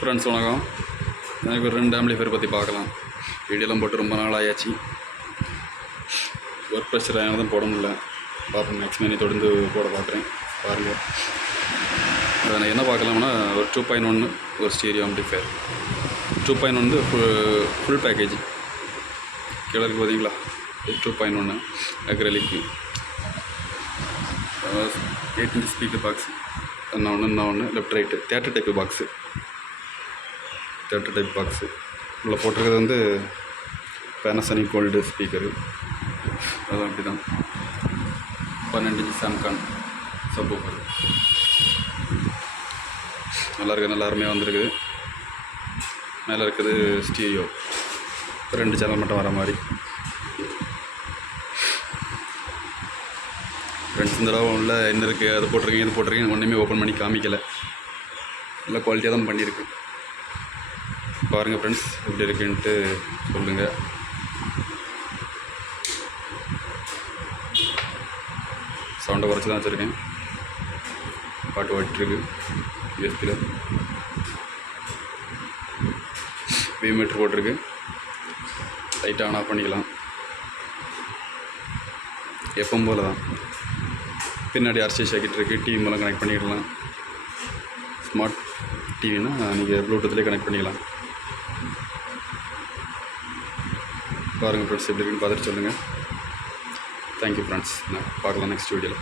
Friends வணக்கம். எனக்கு ஒரு 2 ஆம்பிளிஃபையர் பற்றி பார்க்கலாம். வீடியோலாம் போட்டு ரொம்ப நாள் ஆயாச்சு. ஒர்க் ப்ரெஷர் ஆனதும் போட முடியல. பார்ப்போம், மேக்ஸிமம் நீ தொடர்ந்து போட பார்க்குறேன். பாருங்கள், அதில் என்ன பார்க்கலாம்னா ஒரு 2.1 ஒரு ஸ்டீரியோ ஆம்பிளிஃபையர். 2.1 வந்து ஃபுல் பேக்கேஜ். கிழக்கு பார்த்தீங்களா, 2.1 அக்ரலிக்கு 8 inch ஸ்பீக்கர் பாக்ஸ். என்ன ஒன்று left right theatre type box. Theatre type box உள்ள போட்டிருக்கிறது வந்து பேனசோனிக் கோல்டு ஸ்பீக்கரு. அதுவும் அப்படி தான். 12 inch சாம்கான் சப்வூஃபர். நல்லாயிருக்கு, நல்லா அருமையாக வந்திருக்குது. மேலே இருக்குது ஸ்டீரியோ, 2 சேனல் மட்டும் வர மாதிரி. ஃப்ரெண்ட்ஸ் இந்த தடவை உள்ள என்ன இருக்குது, அது போட்டிருக்கீங்க இது போட்டிருக்கீங்க, ஒன்றுமே ஓப்பன் பண்ணி காமிக்கலை. நல்லா குவாலிட்டியாக தான் பண்ணியிருக்கு. பாருங்கள் ஃப்ரெண்ட்ஸ், எப்படி இருக்குன்ட்டு சொல்லுங்கள். சவுண்டை குறைச்சி தான் வச்சுருக்கேன். பாட்டு ஓட்டிருக்கு. யூஎஸ்பியில் வி மீட்ரு போட்டிருக்கு. லைட்டாக ஆன் ஆஃப் பண்ணிக்கலாம். எப்பவும் போல் தான். பின்னாடி ஆர்சி ஷாக்கெட் இருக்குது. டிவி மூலம் கனெக்ட் பண்ணிக்கலாம். ஸ்மார்ட் டிவினா நீங்கள் ப்ளூடூத்லேயே கனெக்ட் பண்ணிக்கலாம். பாருங்கள் ஃப்ரெண்ட்ஸ், எப்படி இருக்குன்னு பார்த்துட்டு சொல்லுங்கள். Thank you friends. நான் பார்க்கலாம் நெக்ஸ்ட் வீடியோவில்.